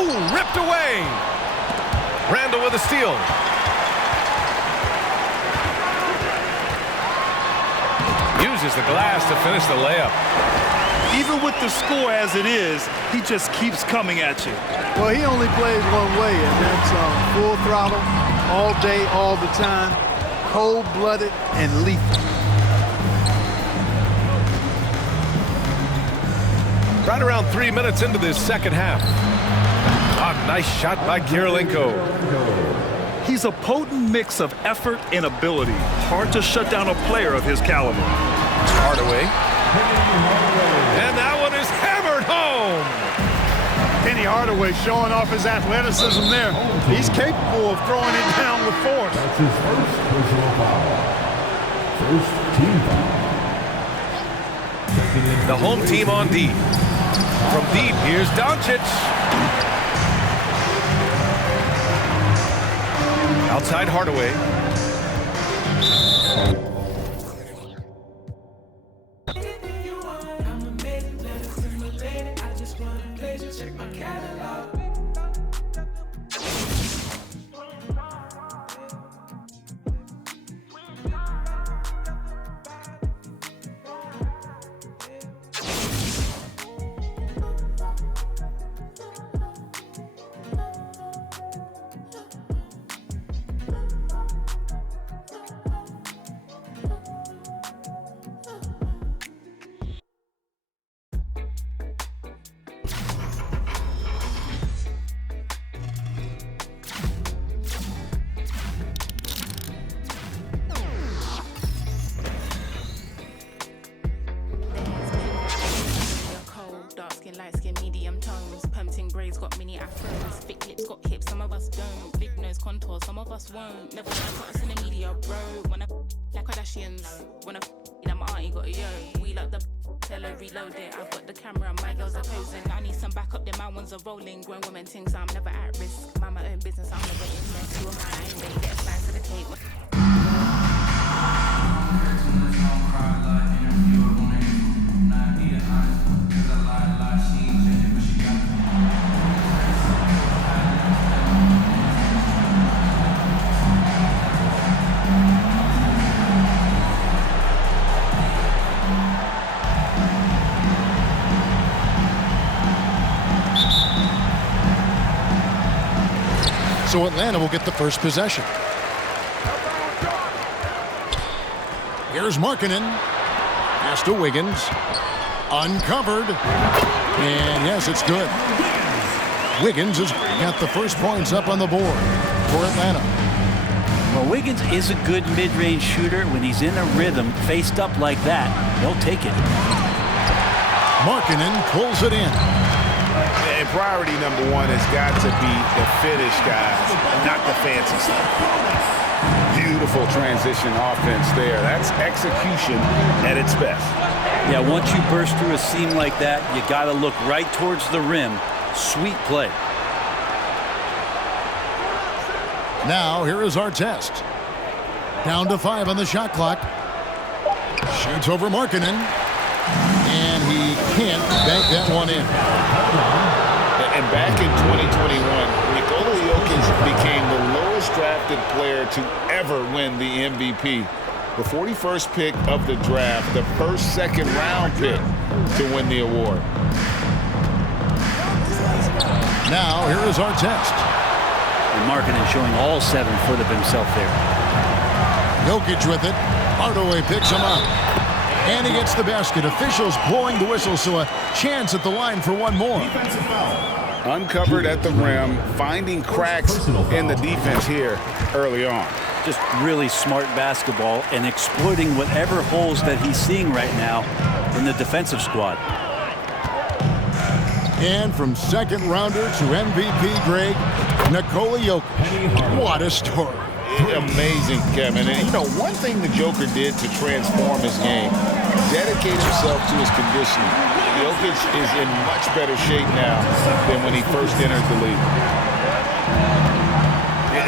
Ooh, ripped away. Randle with a steal. Uses the glass to finish the layup. Even with the score as it is, he just keeps coming at you. Well, he only plays one way, and that's full throttle, all day, all the time, cold-blooded and lethal. Right around 3 minutes into this second half. A nice shot by Kirilenko. He's a potent mix of effort and ability. Hard to shut down a player of his caliber. Hardaway. And that one is hammered home. Penny Hardaway showing off his athleticism there. He's capable of throwing it down with force. That's his first personal foul. First team foul. The home team on deep. From deep, here's Doncic. Outside Hardaway. Light skin, medium tones, pumping braids, got mini afros, thick lips, got hips, some of us don't, big nose contour, some of us won't, never wanna put us in the media, bro, wanna like Kardashians, wanna that my auntie got a yo, we like the tell her reload it, I've got the camera, my girls are posing, I need some backup, then my ones are rolling, grown women things, I'm never at risk, mind my own business, I'm never in there, who am I ain't ready, get a slice of the cake. So Atlanta will get the first possession. Here's Markkanen. Pass to Wiggins. Uncovered. And yes, it's good. Wiggins has got the first points up on the board for Atlanta. Well, Wiggins is a good mid-range shooter. When he's in a rhythm, faced up like that, he'll take it. Markkanen pulls it in. And priority number one has got to be the finish, guys, not the fancy stuff. Beautiful transition offense there. That's execution at its best. Yeah, once you burst through a seam like that, you got to look right towards the rim. Sweet play. Now, here is Artest. Down to 5 on the shot clock. Shoots over Markkanen. And he can't bank that one in. And back in 2021, Nikola Jokic became the lowest drafted player to ever win the MVP. The 41st pick of the draft, the first second-round pick to win the award. Now, here is Artest. And Markkanen showing all 7 foot of himself there. Jokic with it. Hardaway picks him up. And he gets the basket. Officials blowing the whistle, so a chance at the line for one more. Uncovered at the rim, finding cracks in the defense here early on. Just really smart basketball and exploiting whatever holes that he's seeing right now in the defensive squad. And from second rounder to MVP Greg, Nikola Jokic. What a story. Amazing, Kevin. And, you know, one thing the Joker did to transform his game, dedicate himself to his conditioning. Jokic is in much better shape now than when he first entered the league.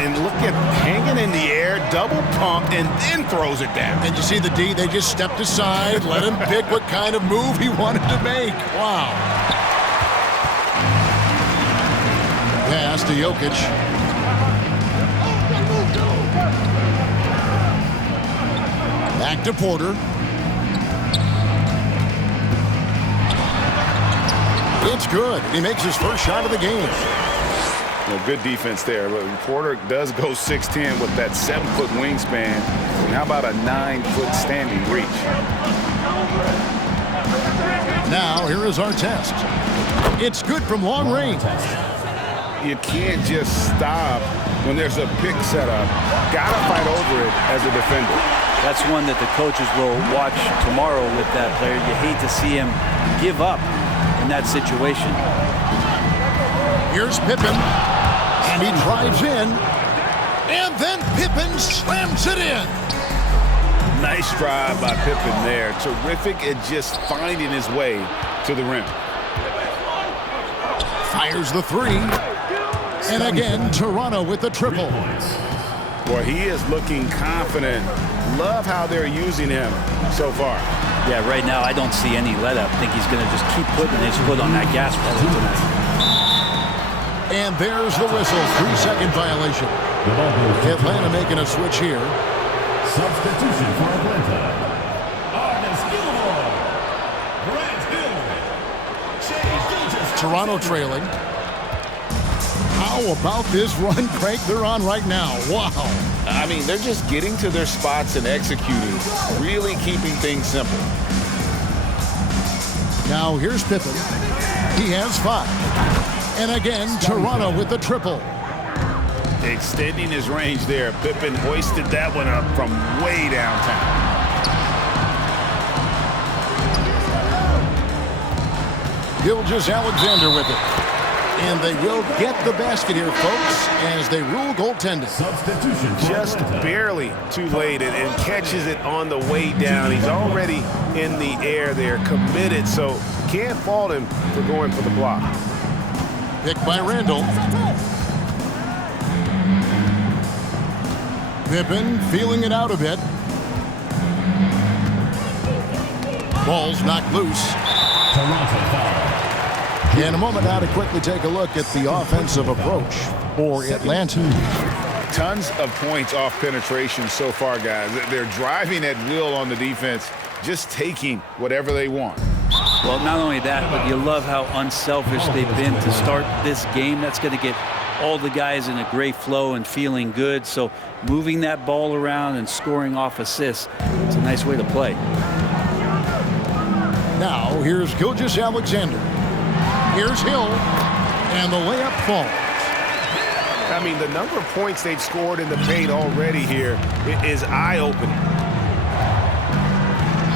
And look at hanging in the air, double pump, and then throws it down. And you see the D, they just stepped aside, let him pick what kind of move he wanted to make. Wow. pass to Jokic. Back to Porter. It's good. He makes his first shot of the game. Good defense there. But Porter does go 6'10" with that 7-foot wingspan. And how about a 9-foot standing reach? Now, here is our test. It's good from long range. You can't just stop when there's a pick set up. Got to fight over it as a defender. That's one that the coaches will watch tomorrow with that player. You hate to see him give up in that situation. Here's Pippen, and he drives in, and then Pippen slams it in. Nice drive by Pippen there. Terrific at just finding his way to the rim. Fires the three, and again, Toronto with the triple. Boy, he is looking confident. Love how they're using him so far. Yeah, right now I don't see any let-up. I think he's going to just keep putting his foot on that gas pedal tonight. And there's the whistle. 3-second violation. Atlanta making a switch here. Substitution for Atlanta. Ernest Gilmore. Grant Hill. Shea Gilgeous. Toronto trailing. How about this run crank they're on right now? Wow. I mean, they're just getting to their spots and executing, really keeping things simple. Now here's Pippen. He has 5. And again, Toronto with the triple. Extending his range there. Pippen hoisted that one up from way downtown. Gilgeous-Alexander with it. And they will get the basket here, folks, as they rule goaltending. Substitution for Just Atlanta. barely too late and catches it on the way down. He's already in the air there, committed, so can't fault him for going for the block. Picked by Randall. Pippen feeling it out a bit. Ball's knocked loose. Toronto foul. In a moment now to quickly take a look at the offensive approach for Atlanta. Tons of points off penetration so far, guys. They're driving at will on the defense, just taking whatever they want. Well, not only that, but you love how unselfish they've been to start this game. That's going to get all the guys in a great flow and feeling good. So moving that ball around and scoring off assists, it's a nice way to play. Now here's Gilgeous-Alexander. Here's Hill, and the layup falls. I mean, the number of points they've scored in the paint already here is eye-opening.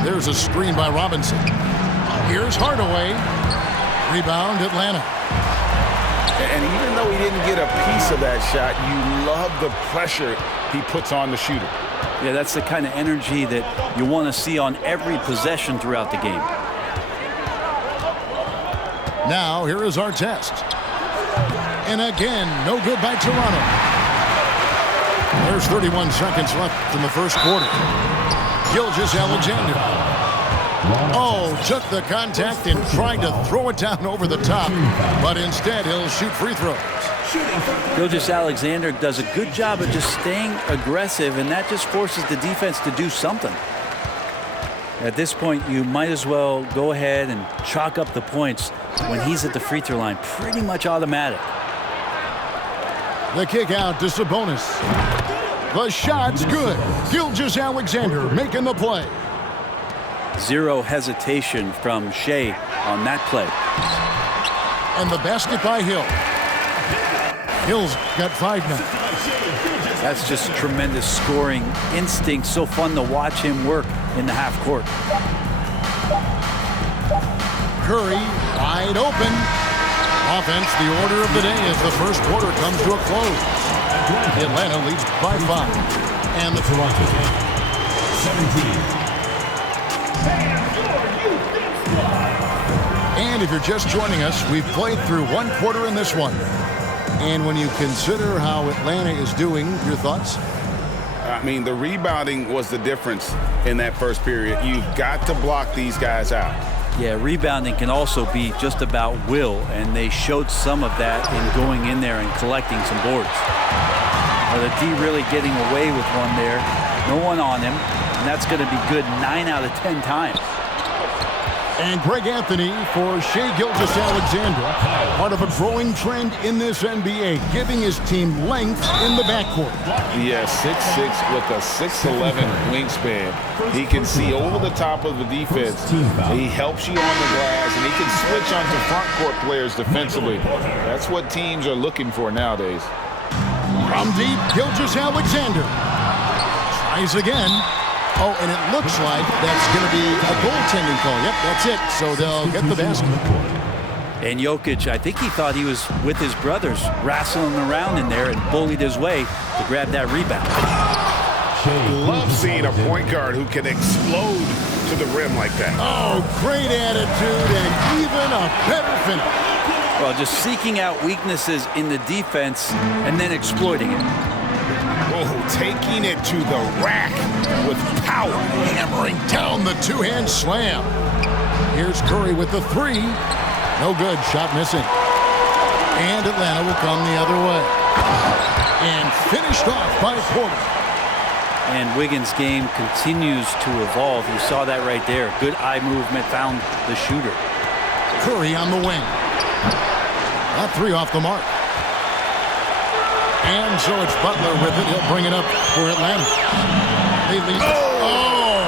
There's a screen by Robinson. Here's Hardaway. Rebound, Atlanta. And even though he didn't get a piece of that shot, you love the pressure he puts on the shooter. Yeah, that's the kind of energy that you want to see on every possession throughout the game. Now, here is our test. And again, no good by Toronto. There's 31 seconds left in the first quarter. Gilgeous-Alexander. Oh, took the contact and tried to throw it down over the top. But instead, he'll shoot free throws. Gilgeous-Alexander does a good job of just staying aggressive, and that just forces the defense to do something. At this point, you might as well go ahead and chalk up the points when he's at the free throw line. Pretty much automatic. The kick out to Sabonis. The shot's good. Gilgeous-Alexander making the play. Zero hesitation from Shea on that play. And the basket by Hill. Hill's got 5 now. That's just tremendous scoring instinct. So fun to watch him work in the half court. Curry wide open. Offense, the order of the day as the first quarter comes to a close. Atlanta leads by 5. And the Toronto game. 17. And if you're just joining us, we've played through one quarter in this one. And when you consider how Atlanta is doing, your thoughts? I mean, the rebounding was the difference in that first period. You've got to block these guys out. Yeah, rebounding can also be just about will, and they showed some of that in going in there and collecting some boards. The D really getting away with one there. No one on him, and that's going to be good 9 out of 10 times. And Greg Anthony for Shai Gilgeous-Alexander, part of a growing trend in this NBA, giving his team length in the backcourt. Yeah, 6'6" with a 6'11" wingspan. He can see over the top of the defense. He helps you on the glass, and he can switch onto front court players defensively. That's what teams are looking for nowadays. From deep, Gilgeous-Alexander tries again. Oh, and it looks like that's going to be a goaltending call. Yep, that's it. So they'll get the basket. And Jokic, I think he thought he was with his brothers, wrestling around in there and bullied his way to grab that rebound. Love seeing a point guard who can explode to the rim like that. Oh, great attitude and even a better finish. Well, just seeking out weaknesses in the defense and then exploiting it. Oh, taking it to the rack with power. Hammering down the two-hand slam. Here's Curry with the three. No good. Shot missing. And Atlanta will come the other way. And finished off by Porter. And Wiggins' game continues to evolve. You saw that right there. Good eye movement, found the shooter. Curry on the wing. That three off the mark. And so it's Butler with it. He'll bring it up for Atlanta. They lead. Oh!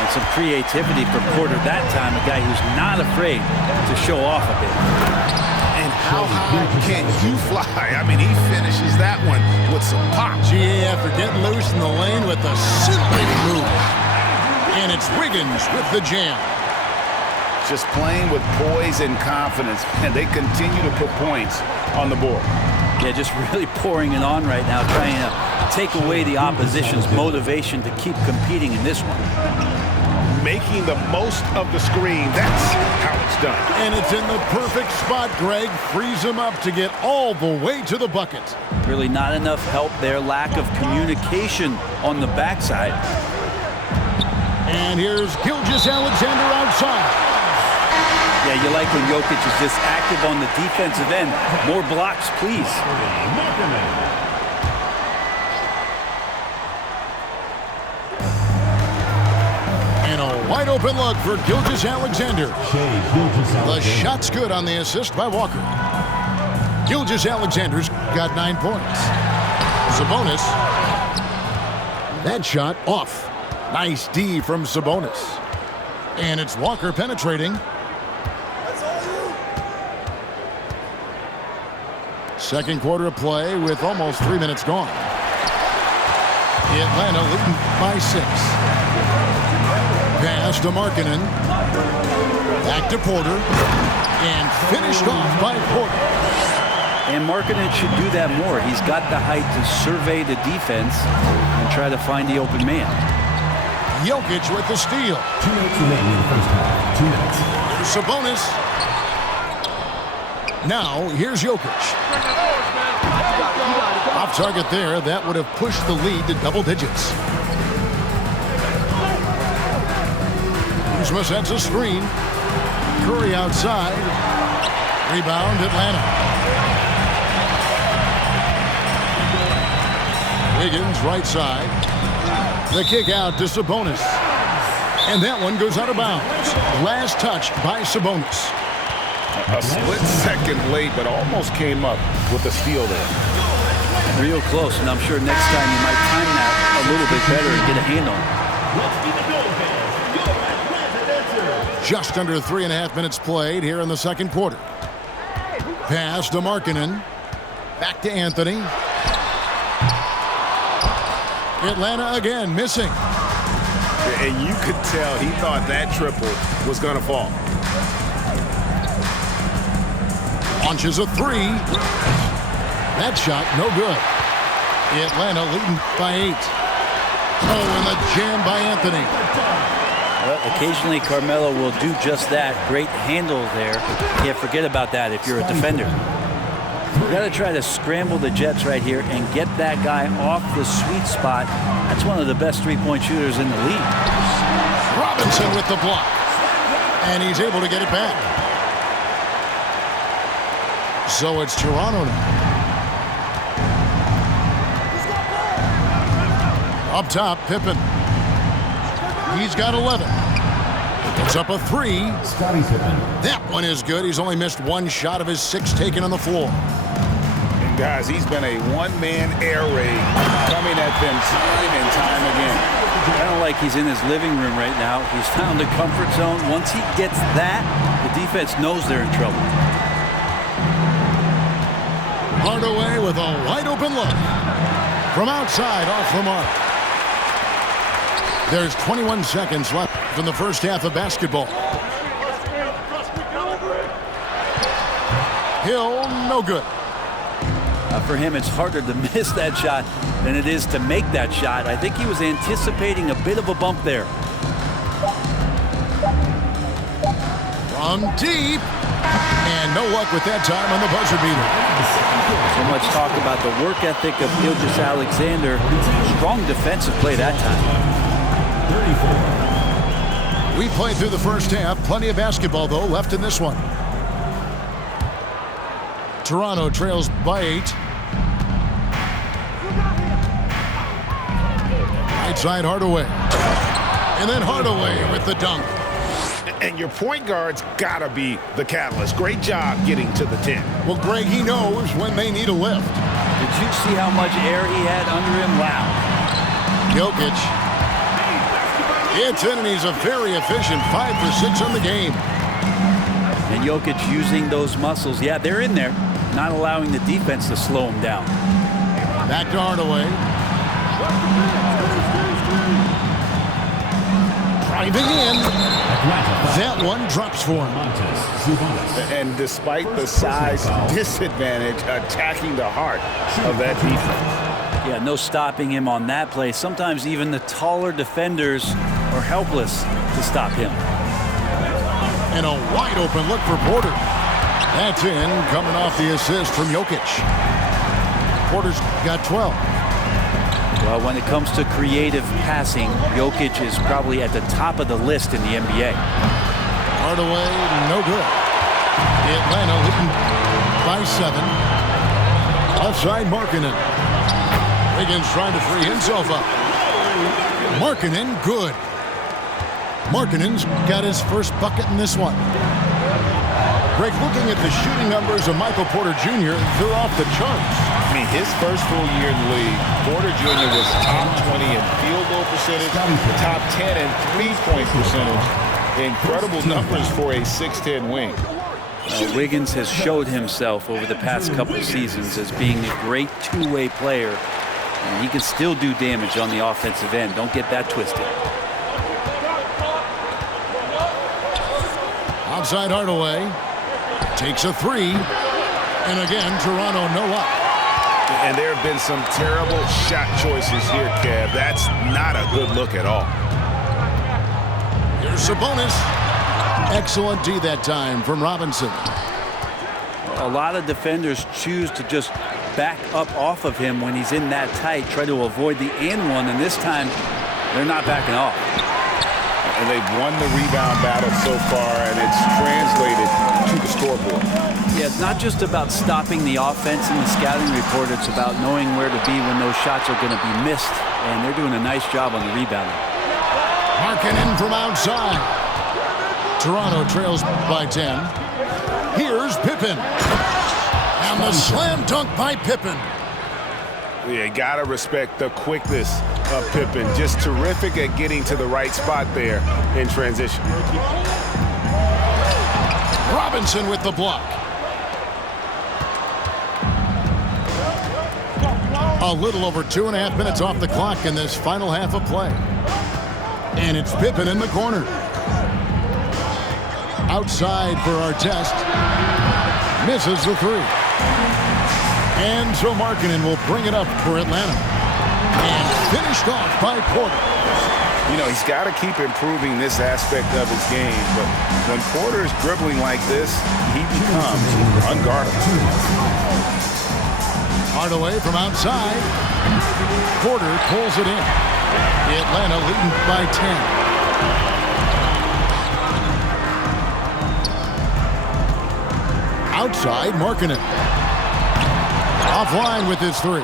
And some creativity for Porter that time, a guy who's not afraid to show off a bit. And how high can you fly? I mean, he finishes that one with some pop. GA after getting loose in the lane with a scintillating move. And it's Wiggins with the jam. Just playing with poise and confidence, and they continue to put points on the board. Yeah, just really pouring it on right now, trying to take away the opposition's motivation to keep competing in this one. Making the most of the screen, that's how it's done. And it's in the perfect spot, Greg. Frees him up to get all the way to the bucket. Really not enough help there, lack of communication on the backside. And here's Gilgeous-Alexander outside. Yeah, you like when Jokic is this active on the defensive end. More blocks, please. And a wide open look for Gilgeous-Alexander. The shot's good on the assist by Walker. Gilgeous-Alexander's got 9 points. Sabonis. That shot off. Nice D from Sabonis. And it's Walker penetrating. Second quarter of play with almost 3 minutes gone. Atlanta leading by 6. Pass to Markkanen. Back to Porter. And finished off by Porter. And Markkanen should do that more. He's got the height to survey the defense and try to find the open man. Jokic with the steal. 2 minutes remaining in the first half. 2 minutes. Sabonis. Now, here's Jokic. Off target there. That would have pushed the lead to double digits. Kuzma sets a screen. Curry outside. Rebound, Atlanta. Wiggins right side. The kick out to Sabonis. And that one goes out of bounds. Last touch by Sabonis. A split second late, but almost came up with a steal there. Real close, and I'm sure next time you might time that a little bit better and get a hand on it. Just under 3.5 minutes played here in the second quarter. Pass to Markkanen. Back to Anthony. Atlanta again missing. And you could tell he thought that triple was going to fall. Launches a three. That shot, no good. Atlanta leading by 8. Oh, and the jam by Anthony. Well, occasionally Carmelo will do just that. Great handle there. Can't forget about that if you're a defender. You got to try to scramble the Jets right here and get that guy off the sweet spot. That's one of the best three-point shooters in the league. Robinson with the block. And he's able to get it back. So it's Toronto now. Up top, Pippen. He's got 11. It's up a 3. Scottie Pippen. That one is good. He's only missed one shot of his 6 taken on the floor. And guys, he's been a one-man air raid coming at them time and time again. Kind of like he's in his living room right now. He's found a comfort zone. Once he gets that, the defense knows they're in trouble. Hardaway with a wide-open look. From outside, off the mark. There's 21 seconds left in the first half of basketball. Hill, no good. For him, it's harder to miss that shot than it is to make that shot. I think he was anticipating a bit of a bump there. From deep. And no luck with that time on the buzzer beater. So much talk about the work ethic of Gilgeous-Alexander. Strong defensive play that time. 34. We played through the first half. Plenty of basketball, though, left in this one. Toronto trails by 8. Right side, Hardaway. And then Hardaway with the dunk. And your point guard's got to be the catalyst. Great job getting to the 10. Well, Greg, he knows when they need a lift. Did you see how much air he had under him? Wow. Jokic. It's in, and he's a very efficient 5 for 6 on the game. And Jokic using those muscles. Yeah, they're in there. Not allowing the defense to slow him down. Back to Hardaway. Driving in. That one drops for him. And despite the size disadvantage, attacking the heart of that defense. Yeah, no stopping him on that play. Sometimes even the taller defenders are helpless to stop him. And a wide open look for Porter. That's in, coming off the assist from Jokic. Porter's got 12. Well, when it comes to creative passing, Jokic is probably at the top of the list in the NBA. Hardaway, no good. Atlanta leading by 7. Outside Markkanen. Wiggins trying to free himself up. Markkanen, good. Markkanen's got his first bucket in this one. Greg, looking at the shooting numbers of Michael Porter Jr., they're off the charts. I mean, his first full year in the league, Porter Jr. was top 20 in field goal percentage, top 10 in three-point percentage. Incredible numbers for a 6'10 wing. Wiggins has showed himself over the past couple of seasons as being a great two-way player. And he can still do damage on the offensive end. Don't get that twisted. Outside Hardaway. Takes a 3. And again, Toronto no up. And there have been some terrible shot choices here, Kev. That's not a good look at all. Here's Sabonis. Excellent D that time from Robinson. A lot of defenders choose to just back up off of him when he's in that tight, try to avoid the and one, and this time they're not backing off. And they've won the rebound battle so far, and it's translated to the scoreboard. Yeah, it's not just about stopping the offense in the scouting report. It's about knowing where to be when those shots are going to be missed, and they're doing a nice job on the rebounding. Markkanen from outside. Toronto trails by 10. Here's Pippen. And the slam dunk by Pippen. Yeah, you gotta respect the quickness of Pippen. Just terrific at getting to the right spot there in transition. Robinson with the block. A little over 2.5 minutes off the clock in this final half of play. And it's Pippen in the corner. Outside for Artest. Misses the 3. And so Markkanen will bring it up for Atlanta. And finished off by Porter. You know, he's got to keep improving this aspect of his game, but when Porter's dribbling like this, he becomes unguardable. Hardaway from outside. Porter pulls it in. Atlanta leading by 10. Outside, Markkanen. Offline with his three.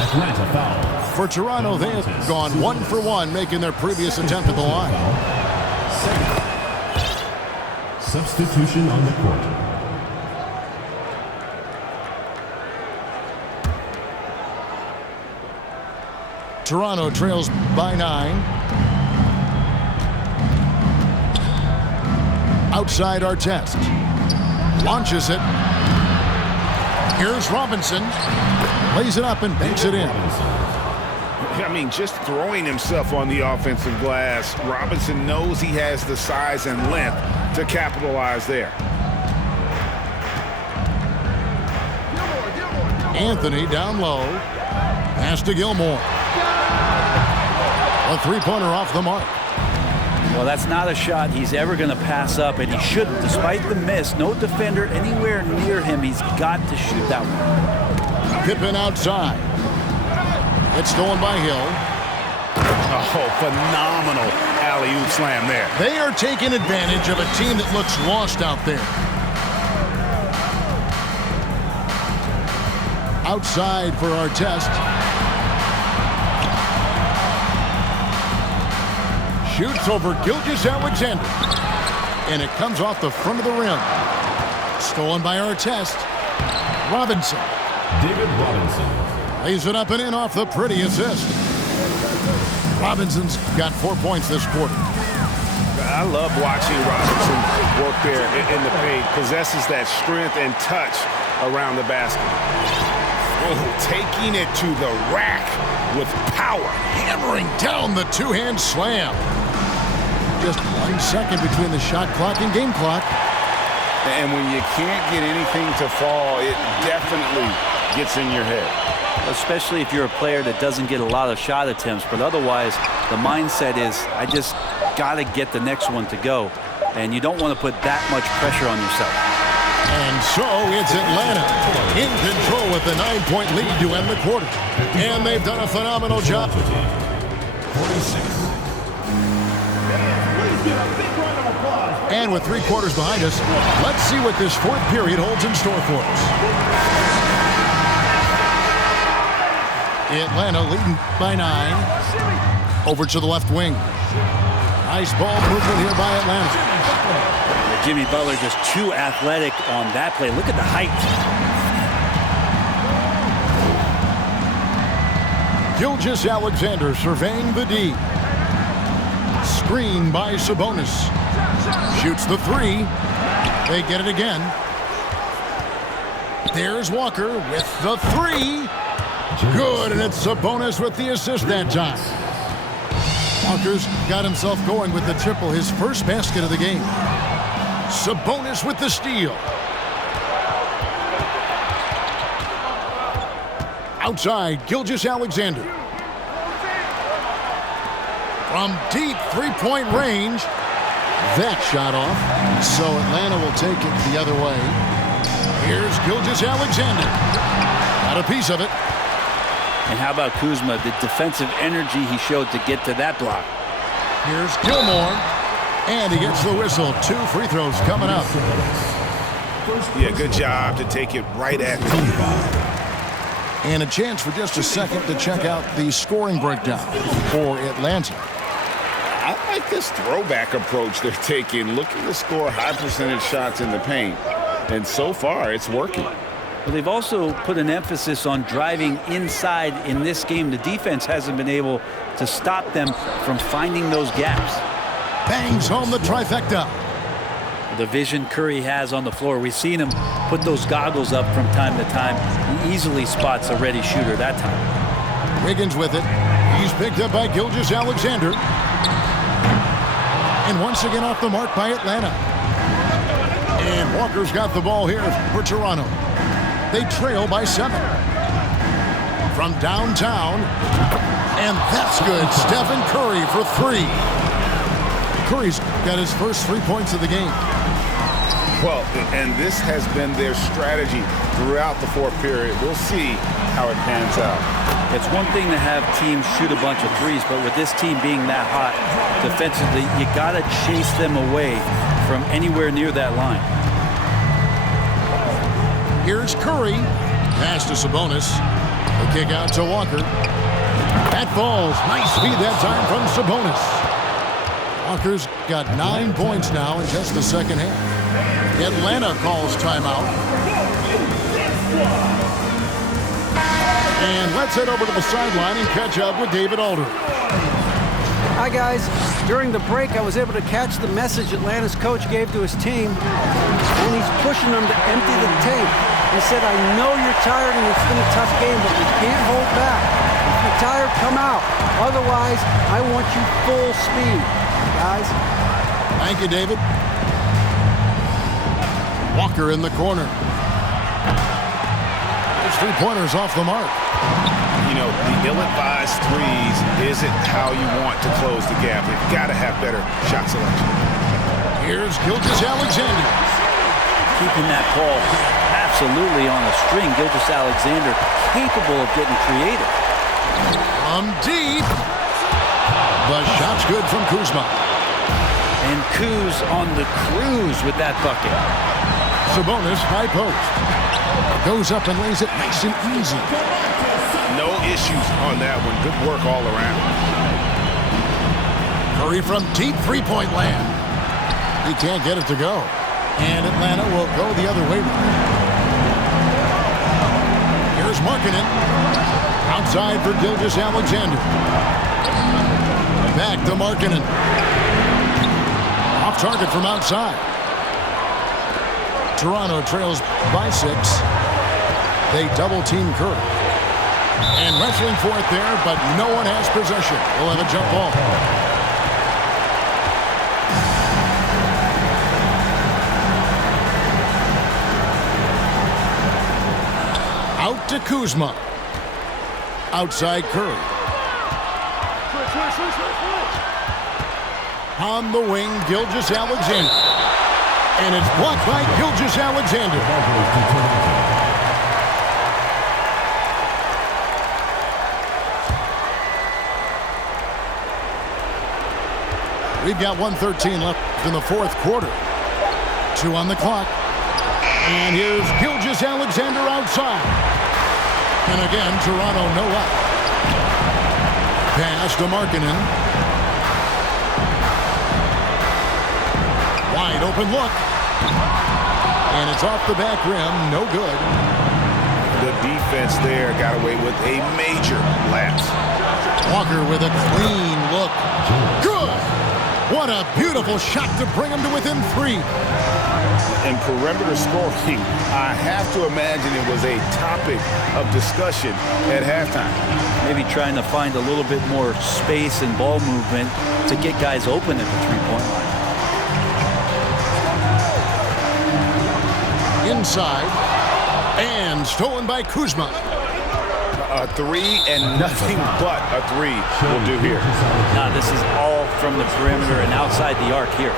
Atlanta foul. For Toronto, they have gone 1 for 1, making their previous attempt at the line. Substitution on the court. Toronto trails by 9. Outside Artest. Launches it. Here's Robinson. Lays it up and banks it in. I mean, just throwing himself on the offensive glass. Robinson knows he has the size and length to capitalize there. Anthony down low. Pass to Gilmore. A three-pointer off the mark. Well, that's not a shot he's ever going to pass up, and he shouldn't. Despite the miss, no defender anywhere near him. He's got to shoot that one. Pippen outside. It's stolen by Hill. Oh, phenomenal alley-oop slam there. They are taking advantage of a team that looks lost out there. Outside for Artest. Shoots over Gilgeous-Alexander. And it comes off the front of the rim. Stolen by Artest. Robinson. David Robinson. Lays it up and in off the pretty assist. Robinson's got 4 points this quarter. I love watching Robinson work there in the paint. Possesses that strength and touch around the basket. Oh, taking it to the rack with power. Hammering down the two-hand slam. Just 1 second between the shot clock and game clock. And when you can't get anything to fall, it definitely gets in your head. Especially if you're a player that doesn't get a lot of shot attempts, but otherwise the mindset is, I just got to get the next one to go. And you don't want to put that much pressure on yourself. And so it's Atlanta in control with the 9-point lead to end the quarter. And they've done a phenomenal job. 46. And with 3 quarters behind us, let's see what this fourth period holds in store for us. Atlanta leading by 9. Over to the left wing. Nice ball movement here by Atlanta. Jimmy Butler just too athletic on that play. Look at the height. Gilgeous-Alexander surveying the D. Screen by Sabonis. Shoots the 3. They get it again. There's Walker with the 3. Good, and it's Sabonis with the assist that time. Walker's got himself going with the triple, his first basket of the game. Sabonis with the steal. Outside, Gilgeous-Alexander. From deep three-point range. That shot off. So Atlanta will take it the other way. Here's Gilgeous-Alexander. Got a piece of it. And how about Kuzma, the defensive energy he showed to get to that block. Here's Gilmore. And he gets the whistle. 2 free throws coming up. Yeah, good job to take it right at me. And a chance for just a second to check out the scoring breakdown for Atlanta. I like this throwback approach they're taking, looking to score high percentage shots in the paint. And so far, it's working. But they've also put an emphasis on driving inside in this game. The defense hasn't been able to stop them from finding those gaps. Bangs home the trifecta. The vision Curry has on the floor. We've seen him put those goggles up from time to time. He easily spots a ready shooter that time. Wiggins with it. He's picked up by Gilgeous-Alexander. And once again off the mark by Atlanta. And Walker's got the ball here for Toronto. They trail by 7. From downtown. And that's good. Stephen Curry for 3. Curry's got his first 3 points of the game. Well, and this has been their strategy throughout the fourth period. We'll see how it pans out. It's one thing to have teams shoot a bunch of threes, but with this team being that hot defensively, you got to chase them away from anywhere near that line. Here's Curry. Pass to Sabonis. The kick out to Walker. That falls. Nice feed that time from Sabonis. Walker's got 9 points now in just the second half. Atlanta calls timeout. And let's head over to the sideline and catch up with David Aldridge. Hi, guys. During the break, I was able to catch the message Atlanta's coach gave to his team, and he's pushing them to empty the tank. He said, I know you're tired and it's been a tough game, but we can't hold back. If you're tired, come out. Otherwise, I want you full speed, guys. Thank you, David. Walker in the corner. His three-pointers off the mark. You know, the ill-advised threes isn't how you want to close the gap. You've got to have better shot selection. Here's Gilgeous-Alexander. Keeping that ball absolutely on a string. Gilgeous-Alexander capable of getting creative. From deep. The shot's good from Kuzma. And Kuz on the cruise with that bucket. Sabonis high post. Goes up and lays it nice and easy. No issues on that one. Good work all around. Curry from deep three-point land. He can't get it to go. And Atlanta will go the other way. Here's Markkanen. Outside for Gilgeous-Alexander. Back to Markkanen. Off target from outside. Toronto trails by 6. They double-team Curry. And wrestling for it there, but no one has possession. We'll have a jump ball. Out to Kuzma. Outside Curry. On the wing, Gilgeous-Alexander. And it's blocked by Gilgeous-Alexander. We've got 1:13 left in the fourth quarter. 2 on the clock. And here's Gilgeous-Alexander outside. And again, Toronto no up. Pass to Markkanen. Wide open look. And it's off the back rim. No good. The defense there got away with a major lapse. Walker with a clean look. Good. What a beautiful shot to bring him to within 3. In perimeter scoring, I have to imagine it was a topic of discussion at halftime. Maybe trying to find a little bit more space and ball movement to get guys open at the three-point line. Inside. And stolen by Kuzma. A 3 and nothing but a 3 will do here. Now this is all from the perimeter and outside the arc here.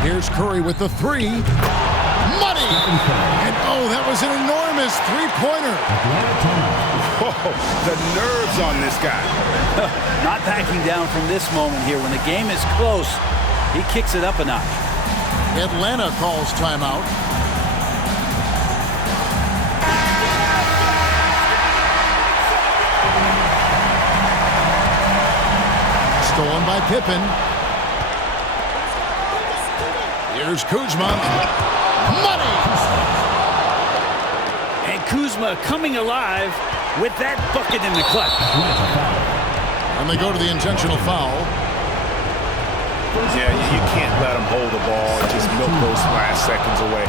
Here's Curry with the 3. Money! And oh, that was an enormous three-pointer. Oh, the nerves on this guy. Not backing down from this moment here. When the game is close, he kicks it up a notch. Atlanta calls timeout. Stolen by Pippen. Here's Kuzma. Money! And Kuzma coming alive with that bucket in the clutch. And they go to the intentional foul. Yeah, you can't let them hold the ball and just milk those last seconds away.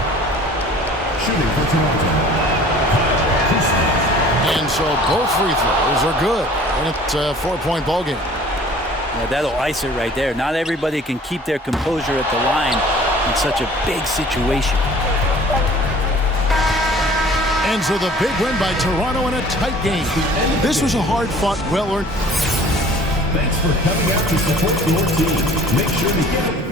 And so both free throws are good. And it's a 4-point ball game. Yeah, that'll ice it right there. Not everybody can keep their composure at the line in such a big situation. And so the big win by Toronto in a tight game. This was a hard-fought, well-earned. Thanks for coming out to support your team. Make sure to give